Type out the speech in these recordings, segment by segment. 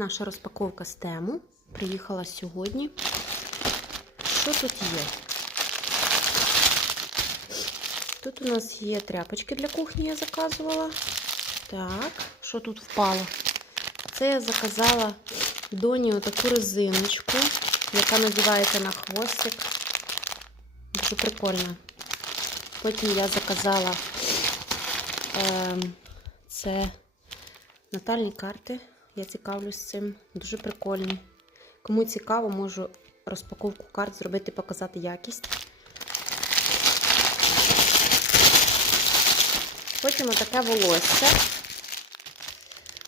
Наша розпаковка з тему приїхала сьогодні. Що тут є? Тут у нас є тряпочки для кухні, я заказувала. Так, що тут впало? Це я заказала доні отаку резиночку, яка надівається на хвостик. Дуже прикольно. Потім я заказала е, це натальні карти. Я цікавлюсь цим. Дуже прикольні. Кому цікаво, можу розпаковку карт зробити, показати якість. Потім отаке волосся.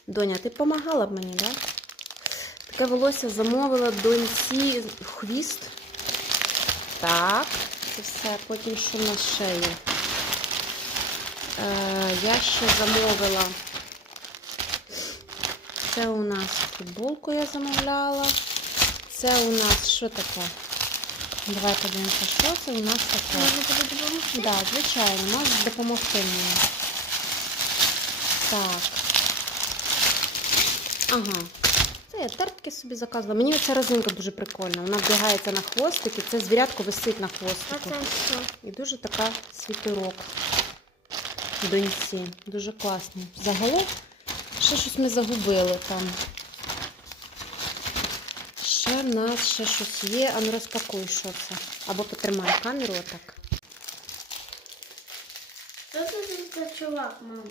Доня, ти допомагала б мені, так? Таке волосся замовила доньці хвіст. Так, це все. Потім що нас ще? Е, я ще замовила. Це у нас футболку я замовляла. Це у нас що таке? Давай подивимося, що це у нас таке. Можна тобі допомогти? Так, да, звичайно, можеш допомогти мені. Так. Ага. Це я тертки собі заказувала. Мені оця резинка дуже прикольна. Вона вдягається на хвостик і це звірятко висить на А це що? І дуже така світерок доньці. Дуже класний. Загалом ще щось ми загубили там. Ще в нас ще щось є. А ну розпакуй, що це. Або потримай камеру отак. Що це за чувак, мам?